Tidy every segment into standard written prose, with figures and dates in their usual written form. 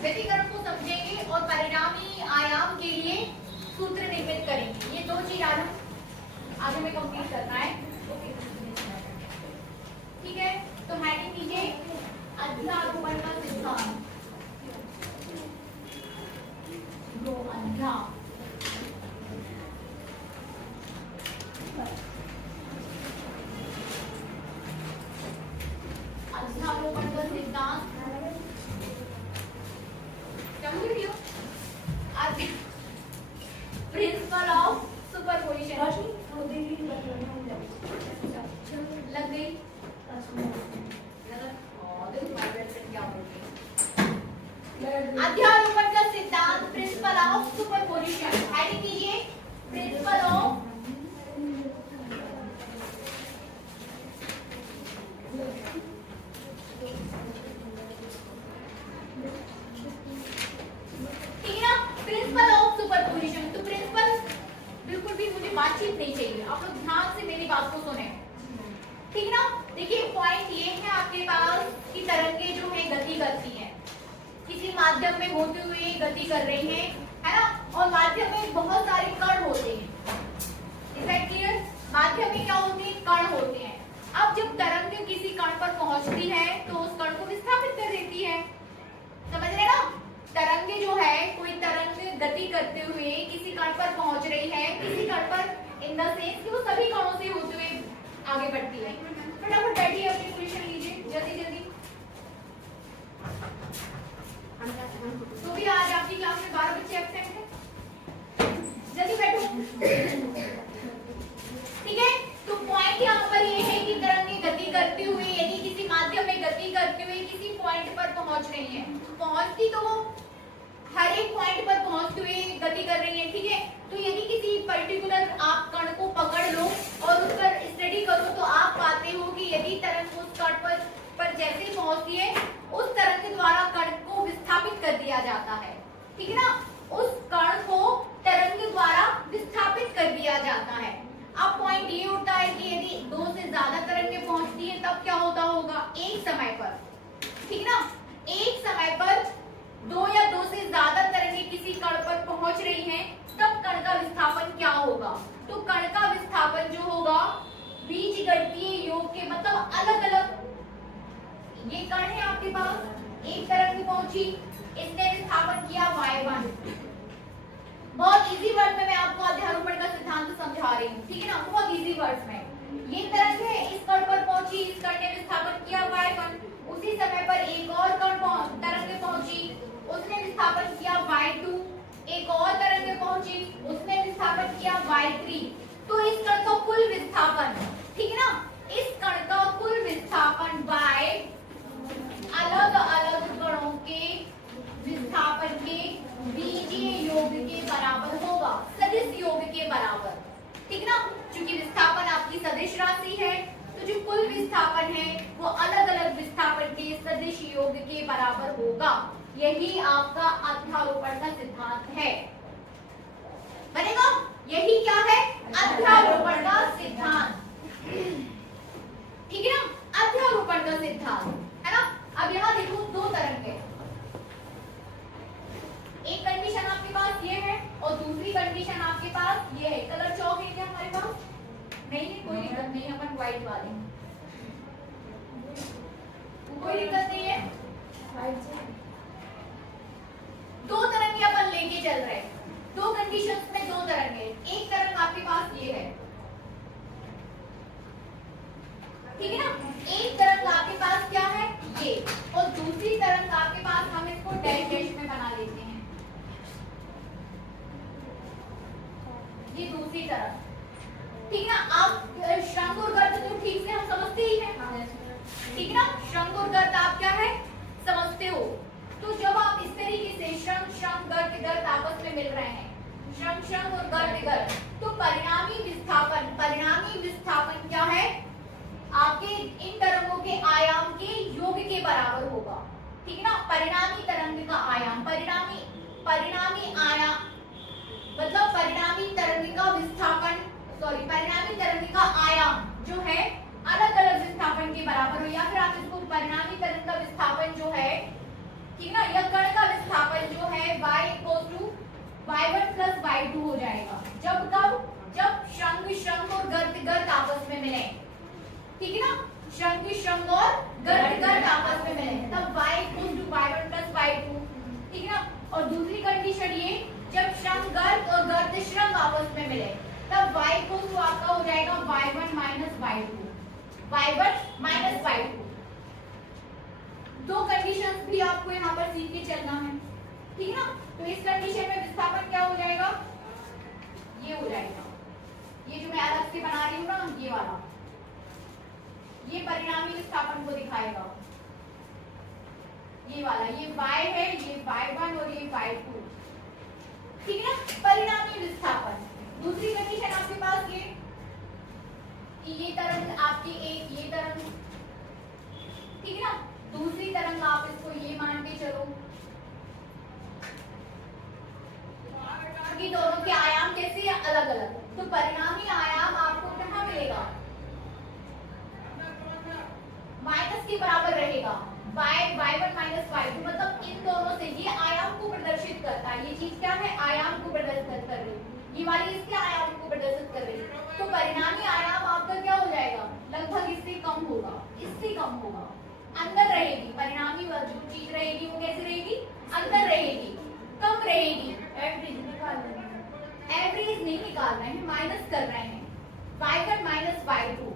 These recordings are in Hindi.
व्यतिकरण को समझेंगे और परिणामी आयाम के लिए सूत्र निर्मित करेंगे। ये 2 चीज आगे में कंप्लीट करना है। ठीक है, तो हेडिंग कीजिए अध्यारोपण का सिद्धांत। अध्यारोपण का सिद्धांत प्रिंसिपल ऑफ सुपरपोजिशन लग गई। अध्यारोपण का सिद्धांत प्रिंसिपल ऑफ सुपरपोजिशन। हेडिंग कीजिए प्रिंसिपल ऑफ बातचीत नहीं चाहिए, आप लोग ध्यान से मेरी बात को सुने। ठीक ना, देखिए पॉइंट ये है आपके पास कि तरंगे जो है गति करती हैं, किसी माध्यम में होते हुए गति कर रही हैं, है ना, और माध्यम में बहुत सारे कण होते हैं। Is that clear? माध्यम में क्या होते हैं? कण होते हैं। अब जब तरंग किसी कण पर पहुंचती है तो उस कण को विस्थापित कर देती है। समझ रहे ना? तरंग जो है, कोई तरंग गति करते हुए किसी कण पर पहुंच रही है, किसी कण पर इन द सेंस कि वो सभी कणों से होते हुए आगे बढ़ती है। फटाफट बैठिए, अपनी पोजीशन लीजिए जल्दी जल्दी। तो भी आज आपकी क्लास में 12 बच्चे एब्सेंट हैं, जल्दी बैठो। ठीक है, तो पॉइंट यहाँ पर ये है कि तरंगे गति करते हुए, यदि किसी माध्यम में गति करते हुए किसी पॉइंट पर पहुंच रही है, पहुंचती तो वो हर एक पॉइंट पर पहुंचते हुए गति कर रही है। ठीक है, तो यदि किसी पर्टिकुलर आप कण को पकड़ लो और उस पर स्टडी करो तो आप पाते हो कि यदि तरंग उस कण पर जैसे पहुंचती है, उस तरंग द्वारा कण को विस्थापित कर दिया जाता है। ठीक है ना, उस कण को तरंग द्वारा विस्थापित कर दिया जाता है। अब पॉइंट ये होता है कि यदि 2 से ज्यादा तरंगें पहुंचती है तब क्या होता होगा एक समय पर। ठीक ना, एक समय पर 2 या 2 से ज्यादा तरंगें किसी कण पर पहुंच रही हैं, तब कण का विस्थापन क्या होगा? तो कण का विस्थापन जो होगा बीजगणितीय योग के, मतलब अलग अलग, ये कण है आपके पास, एक तरंग पहुंची, इसने विस्थापन किया y1। बहुत इजी वर्ड में मैं आपको अध्यारोपण का सिद्धांत समझा रही हूँ। ठीक है ना, बहुत इजी वर्ड्स में। ये तरंग है, इस कण पर पहुंची, इस कण ने विस्थापन किया y1। उसी समय पर एक और तरंग पहुंची, उसने विस्थापन किया y2। एक और तरंग पहुंची, उसने विस्थापन किया y3। तो इस कण का कुल विस्थापन, ठीक है ना, इस कण का कुल विस्थापन बाय अलग अलग कणों के विस्थापन के बीजीय योग के बराबर होगा, सदिश योग के बराबर। ठीक ना, क्योंकि विस्थापन आपकी सदिश राशि है, तो जो कुल विस्थापन है वो अलग अलग विस्थापन के सदिश योग के बराबर होगा। यही आपका अध्यारोपण का सिद्धांत है। बनेगा? यही क्या है? अध्यारोपण का सिद्धांत। ठीक है ना, अध्यारोपण का सिद्धांत है ना। अब यहाँ देखो 2 तरंग है, एक कंडीशन आपके पास ये है और दूसरी कंडीशन आपके पास ये है। कलर चौक है क्या हमारे पास? नहीं है, कोई दिक्कत नहीं, अपन व्हाइट वाले, कोई दिक्कत नहीं है। 2 तरंगे अपन लेके चल रहे हैं, 2 कंडीशंस में 2 तरंगे। एक तरंग आपके पास ये है, ठीक है ना, एक तरंग आपके पास क्या है ये, और दूसरी तरंग आपके पास, हम इसको डैश डैश में बना लेते हैं, ये दूसरी तरंग। ठीक है ना, आप श्रृंग और गर्त तो ठीक से हम समझते ही हैं। ठीक है ना, श्रृंग और गर्त आप क्या है समझते हो। तो जब आप इस तरीके से श्रृंग श्रृंग गर्त गर्त आपस में मिल रहे हैं, श्रृंग श्रृंग और गर्त गर्त, तो परिणामी विस्थापन क्या है आपके इन तरंगों के आयाम के योग के बराबर होगा। ठीक है ना, परिणामी तरंग का आयाम, परिणामी आयाम मतलब परिणामी तरंग का विस्थापन, परिणामी तरंग का आयाम जो है अलग अलग विस्थापन के बराबर हो, या फिर आप इसको परिणामी तरंग का विस्थापन जो है, ठीक ना, या कण का विस्थापन y1 प्लस y2 हो जाएगा। जब कब? जब शंख शंख और गर्त गर्त आपस में मिले, ठीक है ना, शंख शंख और गर्त गर्त आपस में मिले तब y equal to y1 plus y2, ठीक है ना। और दूसरी कंडीशन ये, जब शंख गर्त और गर्त शंख आपस में मिले तब y इक्वल टू आपका हो जाएगा y1 minus y2, y1 minus y2। दो कंडीशंस भी आपको यहाँ पर सीख के चलना है, ठीक है ना। तो इस कंडीशन में विस्थापन क्या हो जाएगा? ये हो जाएगा, ये जो मैं अलग से बना रही हूँ ना, ये वाला, ये परिणामी विस्थापन को दिखाएगा। ये वाला, ये y है, ये y1 और ये y2, ठीक है ना, परिणामी विस्थापन। दूसरी कंडीशन आपके पास ये कि ये तरंग आपकी एक, ये तरंग, ठीक है ना, दूसरी तरंग आप इसको ये मान के चलो कि दोनों के आयाम कैसे हैं? अलग अलग। तो परिणामी आयाम आपको कहाँ मिलेगा? माइनस के बराबर रहेगा, y1 माइनस y2, मतलब इन दोनों से ये आयाम को प्रदर्शित करता है। ये चीज क्या है? आयाम को प्रदर्शित कर रही है, ये वाली इसके आयाम को प्रदर्शित कर रही है। तो परिणामी आयाम आपका क्या हो जाएगा? लगभग इससे कम होगा, इससे कम होगा, अंदर रहेगी। परिणामी जो चीज रहेगी वो कैसे रहेगी? अंदर रहेगी, कम रहेगी। एवरेज निकालना है, एवरेज नहीं निकालना है, माइनस कर रहे हैं। y1 minus y2,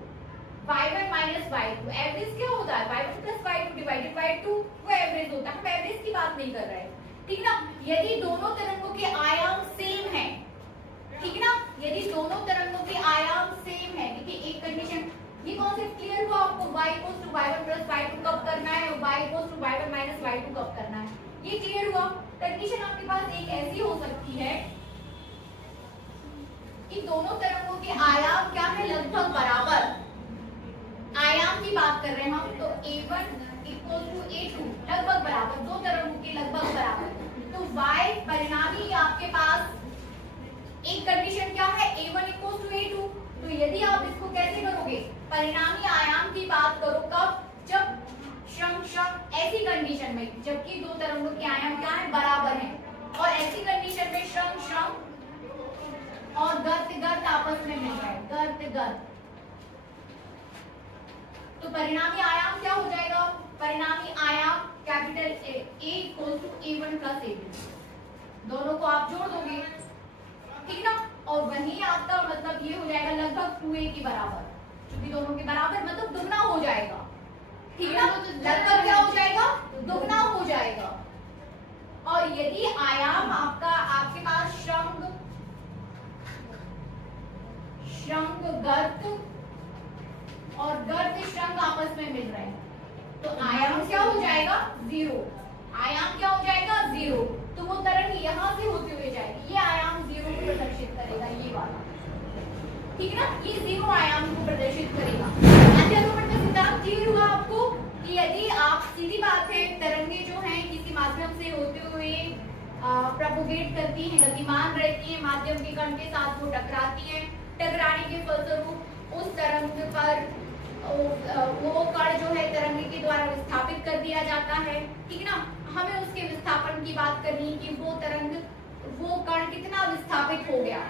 y1 minus y2, average क्या होता है? y1 plus y2 divided by 2, वो एवरेज होता है। हम एवरेज की बात नहीं कर रहे हैं, ठीक ना। यदि दोनों तरंगों के आयाम सेम है, ठीक ना, यदि दोनों तरंगों के आयाम सेम है, देखिए एक कंडीशन, ये कॉन्सेप्ट क्लियर हुआ आपको? y equals to y1 plus y2 कब करना है और y equals to y1 minus y2 कब करना है, ये क्लियर हुआ। कंडीशन आपके पास एक ऐसी हो सकती है कि दोनों तरंगों के आयाम क्या है? लगभग बराबर। आयाम की बात कर रहे हैं हम, तो a1 इक्वल्स टू a2, लगभग बराबर, दो तरंगों के लगभग बराबर। तो y परिणामी आपके पास एक कंडीशन क्या है? a1 equals to a2। तो यदि आप इसको कैसे करोगे? परिणामी आयाम की बात करो कब? जब शंख शंख, ऐसी कंडीशन में जबकि दो तरंगों के आयाम क्या है? बराबर हैं, और ऐसी कंडीशन में शंख शंख और गर्त गर्त आपस में मिल जाए, गर्त गर्त, तो परिणामी आयाम क्या हो जाएगा? परिणामी आयाम capital A equal to A1 plus A2, दोनों को आप जोड़ दोगे, ठीक ना। और वही आपका मतलब ये हो जाएगा लगभग 2a के बराबर, क्योंकि दोनों के बराबर मतलब दुगना हो जाएगा, ठीक ना। लगभग क्या हो जाएगा? दुगना हो जाएगा। और यदि आयाम आपका, आपके पास शंख शंख गर्त और गर्त शंख आपस में मिल रहे हैं, तो आयाम क्या हो जाएगा? 0। आयाम क्या हो जाएगा? 0। तो वो तरंग यहाँ से होते हुए जाएगी, ये आयाम 0 को प्रदर्शित करेगा, ये वाला, ठीक है ना, ये 0 आयाम को प्रदर्शित करेगा। एंगुलर का सिद्धांत क्लियर हुआ आपको कि यदि आप, सीधी बात है, तरंगे जो हैं किसी माध्यम से होते हुए प्रोपोगेट करती हैं, गतिमान रहती हैं, माध्यम के कण के साथ वो टकराती हैं, टकराने के फलस्वरूप उस तरंग पर वो कण जो है तरंग के द्वारा विस्थापित कर दिया जाता है, ठीक है ना। हमें उसके विस्थापन की बात करनी है कि वो तरंग, वो कण कितना विस्थापित हो गया,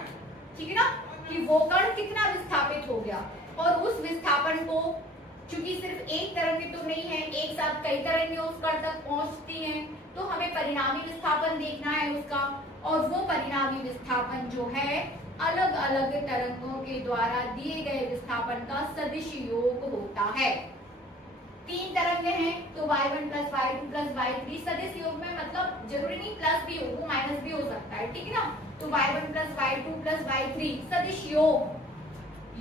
ठीक है ना, कि वो कण कितना विस्थापित हो गया। और उस विस्थापन को, चूंकि सिर्फ एक तरंग तो नहीं है, एक साथ कई तरंगें उस कण तक पहुंचती हैं, तो हमें परिणामी विस्थापन देखना है उसका। और वो परिणामी विस्थापन जो है अलग अलग तरंगों के द्वारा दिए गए विस्थापन का सदिश योग होता है। 3 तरंगे हैं, तो y1 plus y2 plus y3 सदिश योग में, मतलब जरूरी नहीं प्लस भी हो, वो माइनस भी हो सकता है, ठीक है ना। तो y1 plus y2 plus y3 सदिश योग,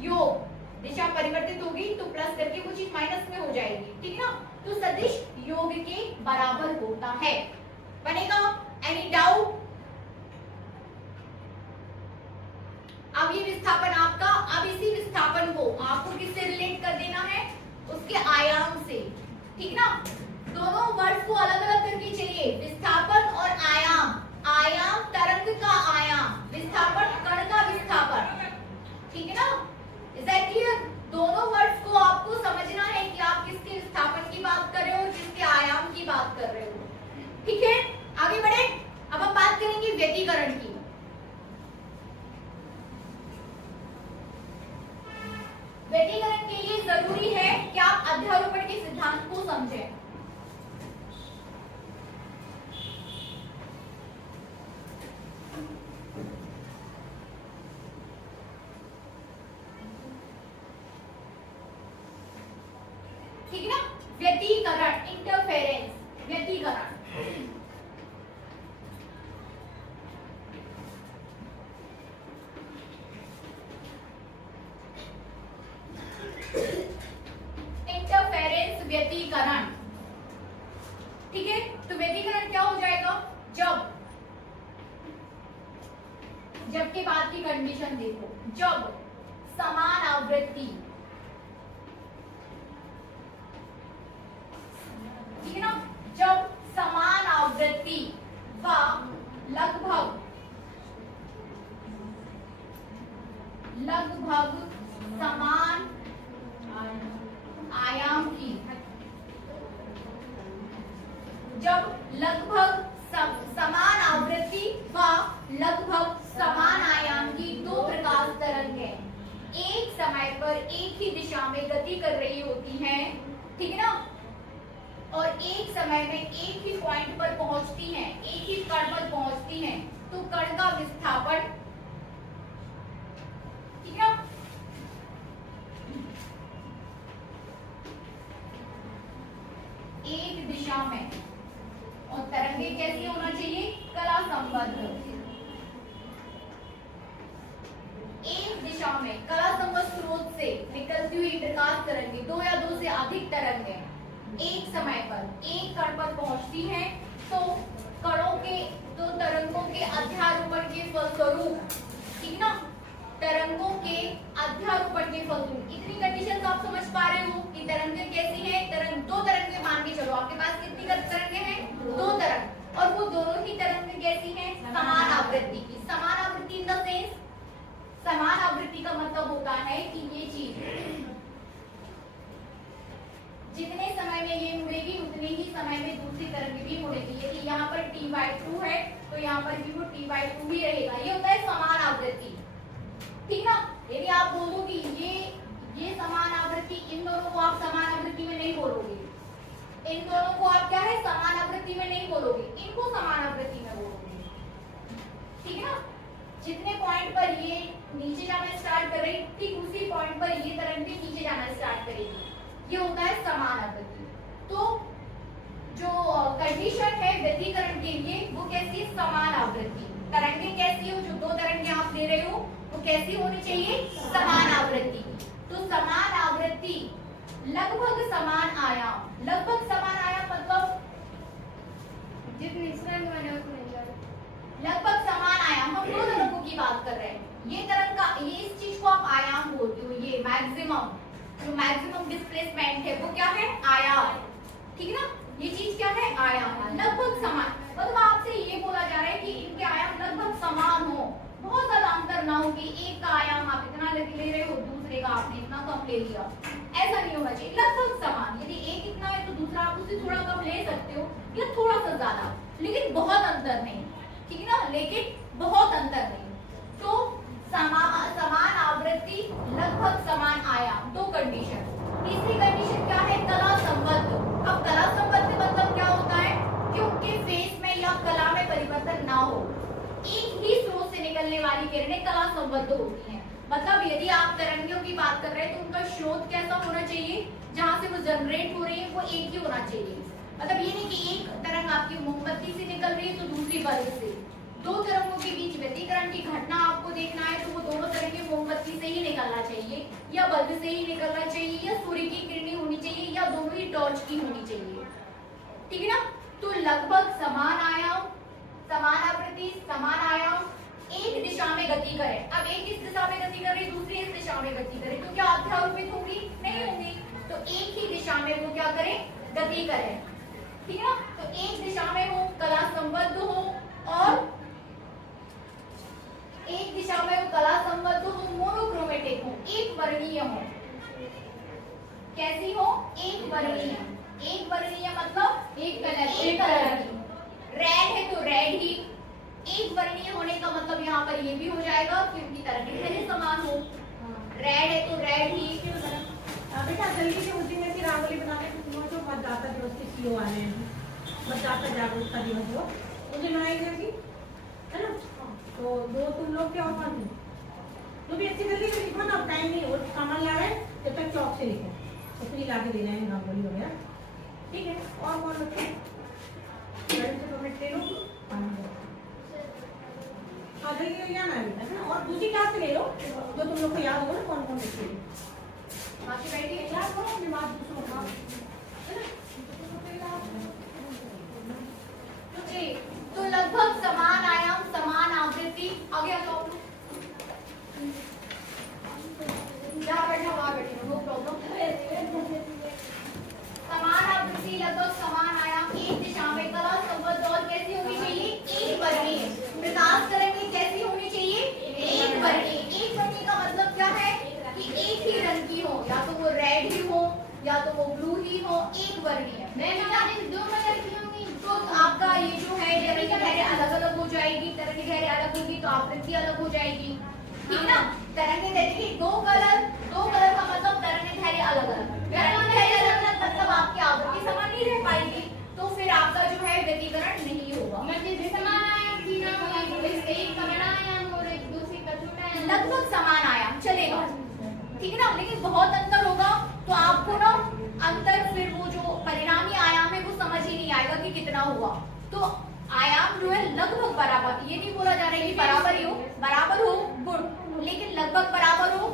योग दिशा परिवर्तित होगी तो प्लस करके वो चीज माइनस में हो जाएगी, ठीक है ना। तो सदिश योग के बराबर होता है, बनेगा। Any doubt? अब ये विस्थापन आपका, अब इसी विस्थापन को आपको किससे रिलेट कर देना है? उसके आयाम से, ठीक ना। दोनों वर्ड्स को अलग अलग करके चलिए, विस्थापन और आयाम। आयाम तरंग का आयाम, विस्थापन कण का विस्थापन, ठीक है ना। Is that clear? दोनों वर्ड्स को आपको समझना है कि आप किसके विस्थापन की बात कर रहे हो और किसके आयाम की बात कर रहे हो, ठीक है। आगे बढ़े, अब हम बात करेंगे व्यतिकरण की। ठीक है, तो व्यतिकरण क्या हो जाएगा, जब के बाद की कंडीशन देखो, जब समान आवृत्ति, ठीक है ना, जब समान आवृत्ति व लगभग समान आयाम की, जब लगभग समान आवृत्ति व लगभग समान आयाम की दो प्रकाश तरंग है, एक समय पर एक ही दिशा में गति कर रही होती हैं, ठीक है ना, और एक समय में एक ही पॉइंट पर पहुंचती हैं, एक ही कण पर पहुंचती हैं, तो कण का विस्थापन, ठीक है, एक दिशा में, और तरंगे कैसी होना चाहिए, कला संबद्ध, एक दिशा में कला संबद्ध स्रोत से निकलती हुई प्रकाश तरंगे, दो या दो से अधिक तरंगे एक समय पर एक कण पर पहुंचती हैं, तो कणों के, तो तरंगों के अध्यारोपण के फलस्वरूप, ठीक ना, तरंगों के अध्यारोपण के फलस्वरूप, इतनी कंडीशन आप समझ पा रहे हो कि तरंगे कैसी है, दो तरंगे मान के चलो, आपके पास कितनी तरंगे हैं, दो तरंग, और वो दोनों ही तरंगे कैसी हैं, समान आवृत्ति की। समान आवृत्ति इन द सेंस, समान आवृत्ति का मतलब होता है कि ये चीज जितने समय में ये मुड़ेगी उतने ही समय में दूसरी तरंग भी मुड़ेगी। यदि यहाँ पर t/2 है तो यहाँ पर भी वो t/2 ही रहेगा, ये होता है समान आवृत्ति, ठीक ना। यदि आप बोलो कि ये समान आवृत्ति, इन दोनों को आप समान आवृत्ति में नहीं बोलोगे, इन दोनों को आप क्या है, समान आवृत्ति में नहीं बोलोगे, इनको समान आवृत्ति में बोलोगे, ठीक है ना। जितने पॉइंट पर ये नीचे जाना स्टार्ट कर रही, ठीक उसी पॉइंट पर ये तरंग भी नीचे जाना स्टार्ट करेगी, ये होता है समान आवृत्ति। तो जो कंडीशन है व्यतिकरण के लिए वो कैसी है, समान आवृत्ति। तरंगे कैसी हो, जो दो तरंगे आप ले रहे हो वो कैसी होनी चाहिए, समान आवृत्ति। तो समान आवृत्ति, लगभग समान आयाम, लगभग समान आयाम मतलब जितनी लगभग समान आयाम, हम दो तरंगों की बात कर रहे हैं। ये तरंग का, ये इस चीज को आप आयाम बोलते हो, ये मैक्सिमम, जो मैक्सिमम डिस्प्लेसमेंट है वो क्या है, आयाम, ठीक है ना। ये चीज क्या है, आयाम, लगभग समान, मतलब आपसे ये बोला जा रहा है कि इनके आयाम लगभग समान हो, बहुत ज्यादा अंतर ना हो कि एक का आयाम आप इतना ले रहे हो, दूसरे का आपने इतना कम ले लिया, ऐसा नहीं होना चाहिए, लगभग समान। यदि एक इतना है तो दूसरा आप उससे थोड़ा कम ले सकते हो या थोड़ा सा ज्यादा, लेकिन बहुत अंतर नहीं, ठीक है ना, लेकिन बहुत अंतर नहीं। तो समान आवृत्ति, लगभग समान आयाम, दो कंडीशन। तीसरी कंडीशन क्या है, कला संबद्ध। अब कला संबद्ध मतलब क्या होता है कि उनके फेस में या कला में परिवर्तन ना हो, एक ही स्रोत से निकलने वाली किरणें कला संबद्ध होती हैं। मतलब यदि आप तरंगियों की बात कर रहे हैं तो उनका स्रोत कैसा होना चाहिए, जहां से वो जनरेट हो रही है वो एक ही होना चाहिए। मतलब ये नहीं कि एक तरंग आपकी मोमबत्ती से निकल रही है तो दूसरी बल्ब से, दो तरंगों के बीच व्यतिकरण की घटना आपको देखना है तो वो दोनों तरंगे मोमबत्ती से ही निकलना चाहिए, या बल्ब से ही निकलना चाहिए, या सूर्य की किरणें होनी चाहिए, या दोनों ही टॉर्च की होनी चाहिए, ठीक है ना। तो लगभग समान आयाम, समान आवृत्ति, समान आयाम, एक दिशा में गति करे। अब एक इस दिशा में गति करे, दूसरी इस दिशा में गति करे, तो क्या अध्यारोपित होगी, नहीं होगी। तो एक ही दिशा में वो क्या करे, गति करे, ठीक है ना। तो एक दिशा में हो, कला संबद्ध हो, और एक दिशा में कला संबद्ध हो, मोनोक्रोमेटिक हो, एक वर्णीय हो। कैसी हो, एक वर्णीय। एक वर्णीय मतलब एक कलर की, रेड है तो रेड ही। एक वर्णीय होने का मतलब यहाँ पर ये भी हो जाएगा क्योंकि तरंगें पहले समान हो, रेड है तो रेड ही। बेटा जल्दी से उसी में से रंगोली बनाने जो मतदाता दिवस के सीओ आ रहे हैं, मतदाता जागरूकता दिवस हो, मुझे बनाई जाएगी, है ना। तो दो तुम लोग क्या और जो भी अच्छी जल्दी से लिखो ना, टाइम नहीं हो, सामान ला रहे हैं जब तक चौक से लिखो, उसमें ला के दे रहे हैं रंगोली वगैरह, ठीक है। और कौन बच्चे हाँ जल्दी आना है बेटा, है ना। और दूसरी क्लास से ले लो जो तुम लोग को याद होगा ना, कौन कौन बच्चे बाकी बैठिए, याद करो अपनी बात दूसरों का, है ना। जाएगी, तरंगे धैर्य अलग होगी तो आवृत्ति अलग हो जाएगी, ठीक ना। तरंगे धैर्य दो कलर का मतलब तरंगे धैर्य अलग अलग, तरंगे धैर्य अलग अलग मतलब आपकी आवृत्ति समान नहीं रह पाएगी, तो फिर आपका जो है व्यतिकरण नहीं होगा। लगभग समान आयाम चलेगा, ठीक है ना, लेकिन बहुत अंतर होगा तो आपको ना अंतर फिर वो जो परिणामी आयाम है वो समझ ही नहीं आएगा कि कितना हुआ। तो आयाम जो है लगभग बराबर, ये नहीं बोला जा रहा है कि बराबर हो गुण, लेकिन लगभग बराबर हो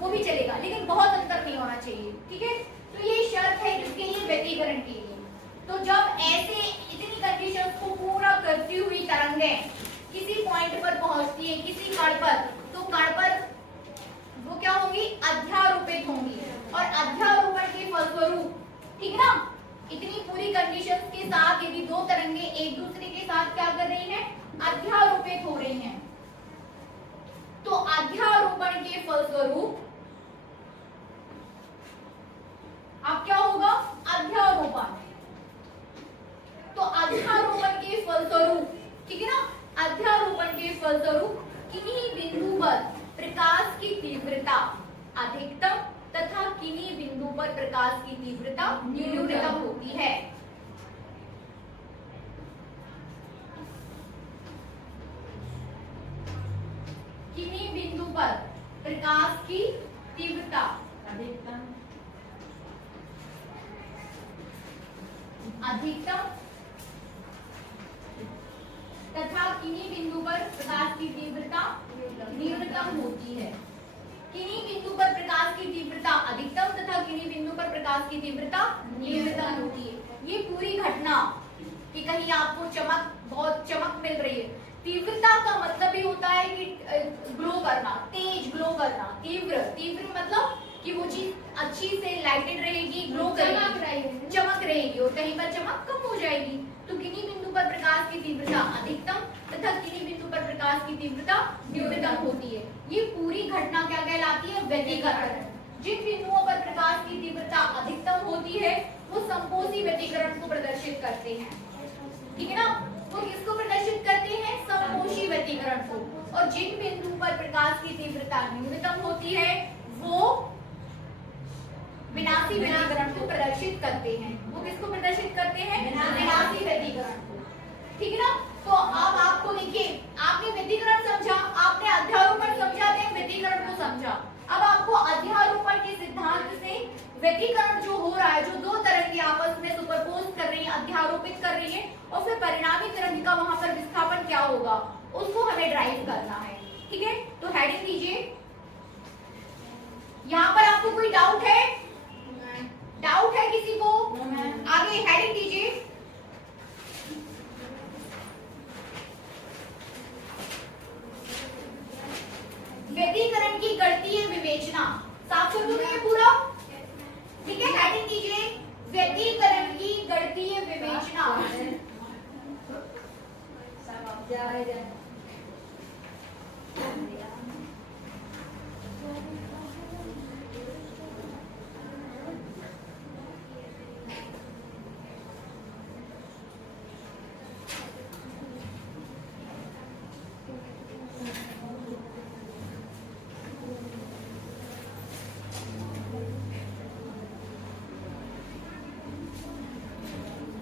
वो भी चलेगा, लेकिन बहुत अंतर नहीं होना चाहिए, ठीक है। तो ये शर्त है किसके लिए, व्यतिकरण के लिए। तो जब ऐसे इतनी कंडीशंस को पूरा करती हुई तरंगें किसी पॉइंट पर पहुंचती है, किसी कण पर, तो कण पर वो क्या होंगी, अध्यारोपित होंगी, और अध्यारोपण के फलस्वरूप, ठीक है ना, इतनी पूरी कंडीशंस के साथ यदि दो तरंगे एक दूसरे के साथ क्या कर रही हैं, अध्यारोपित हो रही हैं, तो अध्यारोपण के फलस्वरूप अब क्या होगा, अध्यारोपण, तो अध्यारोपण के फलस्वरूप, ठीक है ना, अध्यारोपण के फलस्वरूप किन्हीं बिंदु पर प्रकाश की तीव्रता अधिकतम तथा किन्हीं बिंदु पर प्रकाश की तीव्रता न्यूनतम होती है। किन्हीं बिंदु पर प्रकाश की तीव्रता अधिकतम तथा किन्हीं बिंदु पर प्रकाश की तीव्रता न्यूनतम होती है। किन्हीं बिंदु पर प्रकाश की तीव्रता अधिकतम तथा किन्हीं बिंदु पर प्रकाश की तीव्रता न्यूनतम होती है। ये पूरी घटना कि कहीं आपको बहुत चमक मिल रही है, तीव्रता का मतलब ये होता है कि ग्लो करना, तेज ग्लो करना, तीव्र मतलब कि वो चीज अच्छी से लाइटेड रहेगी, ग्लो करेगी, चमक रहेगी, और कहीं पर चमक कम हो जाएगी। तो किन्हीं बिंदु पर प्रकाश की तीव्रता अधिकतम तथा किन्हीं बिंदु पर प्रकाश की तीव्रता न्यूनतम होती है। ये पूरी घटना क्या कहलाती है, व्यतिकरण। जिन बिंदुओं पर प्रकाश की तीव्रता अधिकतम होती है वो संपोषी व्यतिकरण को प्रदर्शित करते हैं, ठीक है ना। वो किसको प्रदर्शित करते हैं, संपोषी व्यतिकरण को। और जिन बिंदु पर प्रकाश की तीव्रता न्यूनतम होती है वो विनाशी व्यतिकरण को प्रदर्शित करते हैं। वो किसको प्रदर्शित करते हैं, विनाशी व्यतिकरण को, ठीक है ना। तो अब आपको देखिए, आपने व्यतिकरण समझा, आपने अध्यारोपण समझा, व्यतिकरण को समझा। अब आपको अध्यारोपण के सिद्धांत से व्यतिकरण जो हो रहा है, जो दो तरंगे आपस में सुपरपोज कर रही हैं, अध्यारोपित कर रही हैं, और फिर परिणामी तरंग का वहां पर विस्थापन क्या होगा उसको हमें ड्राइव करना है, ठीक है। तो हेडिंग दीजिए। यहाँ पर आपको कोई डाउट है, डाउट है किसी को, आगे हेडिंग दीजिए। व्यतिकरण की गणितीय विवेचना, साफ कर दूंगी ये पूरा, ठीक है। हेडिंग दीजिए, व्यतिकरण की गणितीय विवेचना।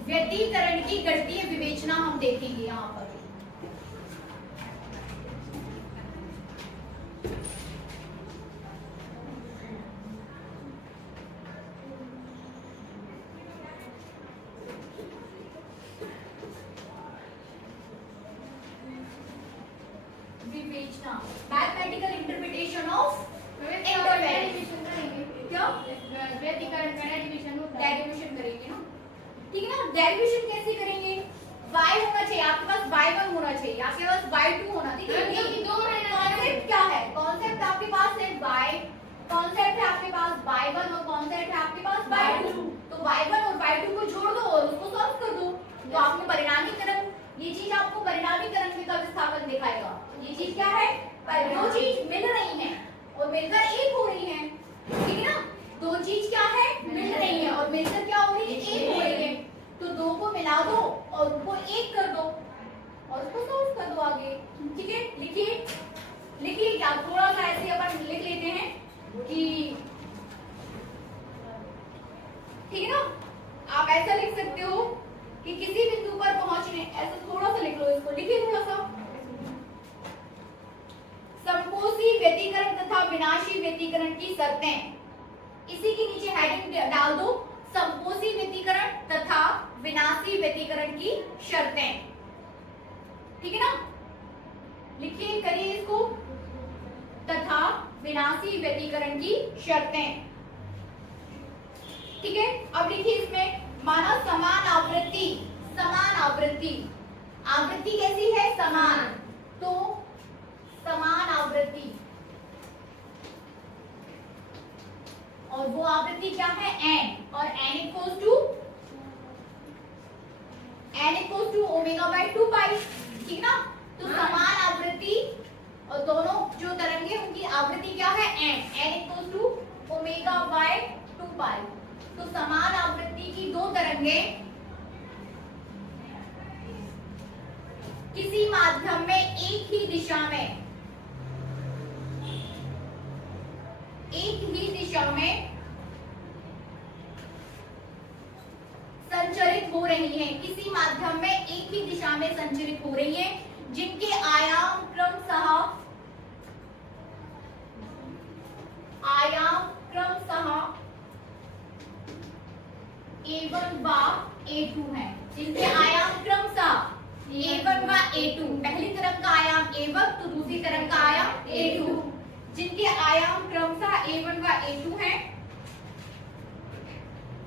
व्यतिकरण की गणितीय विवेचना हम देखेंगे यहाँ पर। विवेचना, मैथमेटिकल इंटरप्रिटेशन ऑफ इंटरवेल। क्या व्यतिकरण का डेरिवेशन करेंगे ना, ठीक है ना। डेरिवेशन कैसे करेंगे, y होना चाहिए आपके पास, y1 होना चाहिए आपके पास, y2 होना, ठीक है। कॉन्सेप्ट क्या है, कॉन्सेप्ट आपके पास है y, कॉन्सेप्ट है आपके पास y1 और कॉन्सेप्ट है आपके पास y2। तो y1 और y2 को जोड़ दो और उसको सॉल्व कर दो, तो आपको परिणामी तरंग, ये चीज आपको परिणामी तरंग का विस्थापन दिखाएगा। ये चीज क्या है, दो चीज मिल रही है और मिलकर एक हो रही है, ठीक है ना। दो चीज क्या है, मिल रही है और मिलकर क्या हो रही है, एक हो रही है। तो दो को मिला दो और उनको एक कर दो, और उसको सॉल्व कर दो आगे। ठीक है, लिखिए लिखिए क्या, थोड़ा सा ऐसे अपन लिख लेते हैं कि ठीक है ना। आप ऐसा लिख सकते हो कि किसी बिंदु पर पहुंचने, ऐसा थोड़ा सा लिख लो इसको, लिखिए थोड़ा सा। समकोसी व्यतिकरण तथा विनाशी व्यतिकरण की शर्तें, इसी के नीचे हेडिंग डाल दो, समकोसी व्यतिकरण तथा विनाशी व्यतिकरण की शर्तें। ठीक है ना, लिखिए करिए इसको, तथा विनाशी व्यतिकरण की शर्तें। ठीक है, अब लिखिए इसमें, माना समान आवृत्ति, समान आवृत्ति, आवृत्ति कैसी है, समान, तो समान आवृत्ति, और वो आवृत्ति क्या है, n, और n equals to omega by 2 pi. ठीक ना, तो समान आवृत्ति और दोनों जो तरंगे उनकी आवृत्ति क्या है, n equals to omega by 2 pi. तो समान आवृत्ति की दो तरंगे किसी माध्यम में एक ही दिशा में संचरित हो रही हैं, किसी माध्यम में एक ही दिशा में संचरित हो रही है, जिनके आयाम क्रमशः A1 व A2 है, जिनके आयाम क्रमशः A1 व A2, पहली तरंग का आयाम A1 तो दूसरी तरंग का आयाम A2, जिनके आयाम क्रमशः A1 व A2 हैं।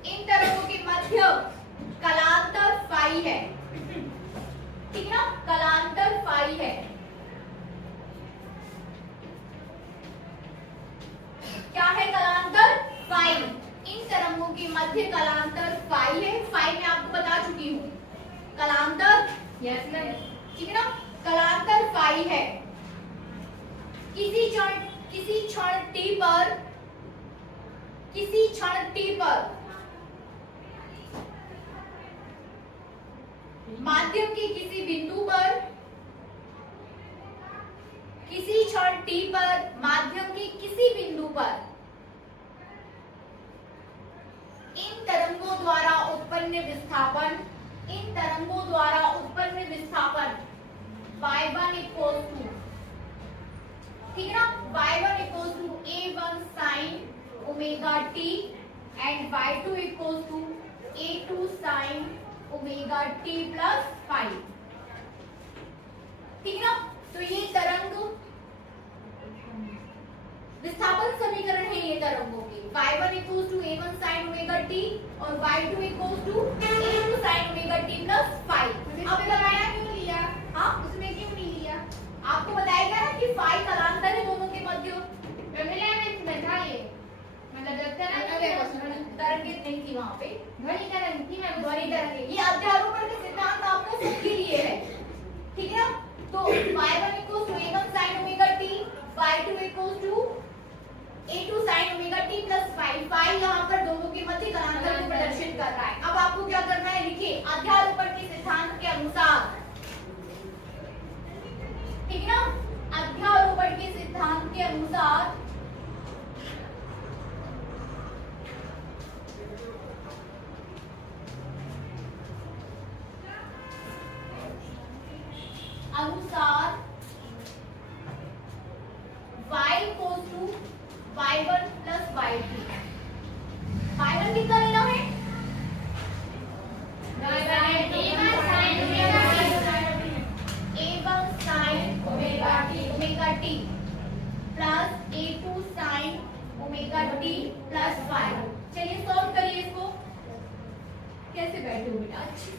इन तरंगों के मध्य कलांतर फाई है। ठीक है ना, कलांतर फाई है। क्या है कलांतर, फाई। इन तरंगों के मध्य कलांतर फाई है। फाई मैं आपको बता चुकी हूँ, कलांतर, यस नहीं, ठीक है ना, कलांतर फाई है। किसी क्षण टी पर माध्यम के किसी बिंदु पर, किसी क्षण टी पर माध्यम के किसी बिंदु पर इन तरंगों द्वारा उत्पन्न विस्थापन, इन तरंगों द्वारा उत्पन्न विस्थापन y1 इक्वल टू, ठीक है ना, y1 equal to a1 sin omega t and y2 equal to a2 sin omega t plus 5। ठीक है ना, तो ये तरंग विस्थापन समीकरण है ये तरंगों के, y1 equals to a1 sin omega t और y2 equals to a2 sin omega t plus 5। अब लगाया क्यों लिया, हाँ उसमें क्यों नहीं लिया, आपको बताएगा ना कि फाई कलांतर है दोनों के मध्य। तरंगित नहीं थी वहां पे, ध्वनि तरंग थी, मैं ध्वनि तरंग, ये अध्यारोपण का सिद्धांत आपको सबके लिए है। ठीक है ना, तो y1 equals to a1 sin omega t, y2 equals to a2 sin omega t plus 5। Phi यहाँ पर दोनों के मध्य कलांतर को प्रदर्शित कर रहा है। अब आपको क्या करना है, लिखिए अध्यारोपण के सिद्धांत के अनुसार, ठीक है ना, अध्यारोपण के सिद्धांत के अनुसार y equals to y1 plus y2। y1 कितना लेना है, a1 sin omega t plus a2 sin omega t plus 5। चलिए सॉल्व करिए इसको, कैसे बैठे हो बेटा, अच्छी